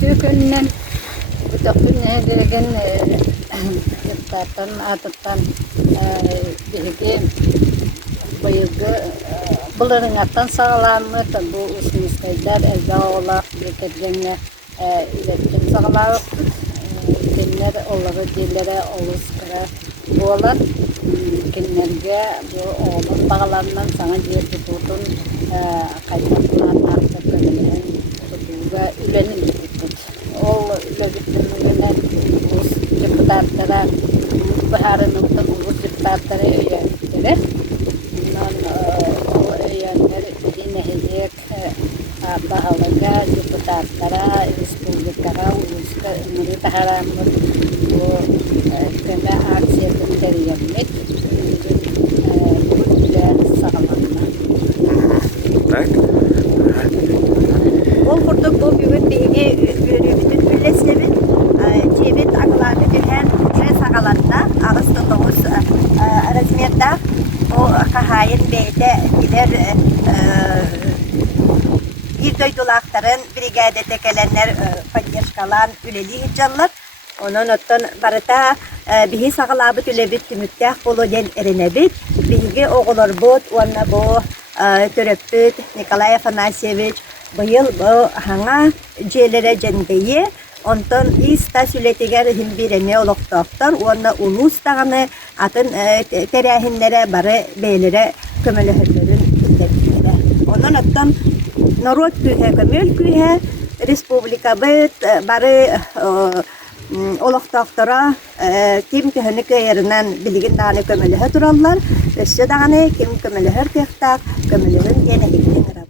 Kökünden bütün degen yurtlardan atıttan bilgi bayılgı bunların attan sağlamı bu usulüsteyler elde olak getirdiğine ilettim sağlamı dinler onları dillere oluştura bu olan kinlerge bu oğlun bağlarından sana diye tutun kaynaklanan artık tutuğa ülenir ol ülenir bu депутаттара баһарыныктан улус депутаттары өйәнләре bundan öğrenler dinleyecek bahalıga депутаттара республикага улуска ымыры таһараммыт bu көмө акциятын беремет сагаланма. Так. Ол курдук бу бүгүн биги үрүбүтүн бүллесебит жебит агларды дүйен сагаланна агыс 9 размерда о кахайын бейте билер ирдойдулактарын бригада текеленер поддержкалан үлели хиджаллар онон оттон барыта биһи сагалабыт үлебит түмүттэх болу ден эренебит биһиги оголорбут уонна бу төрөппүт Николай Афанасьевич быйыл бу хаңа желере жендейи онтон иста сүлетигер химбирене олоктоктор уонна улус таганы атын теряхиннере бары бейлере көмөлөһөлөрүн билдирдилер онон оттон народ күйе көмөл күйе республика быт бары олоктоктора ким көһөнү көйөрүнан билигин дааны көмөлөһө тураллар өссө даганы ким көмөлөһөр кыяктаак көмөлөрүн денегитти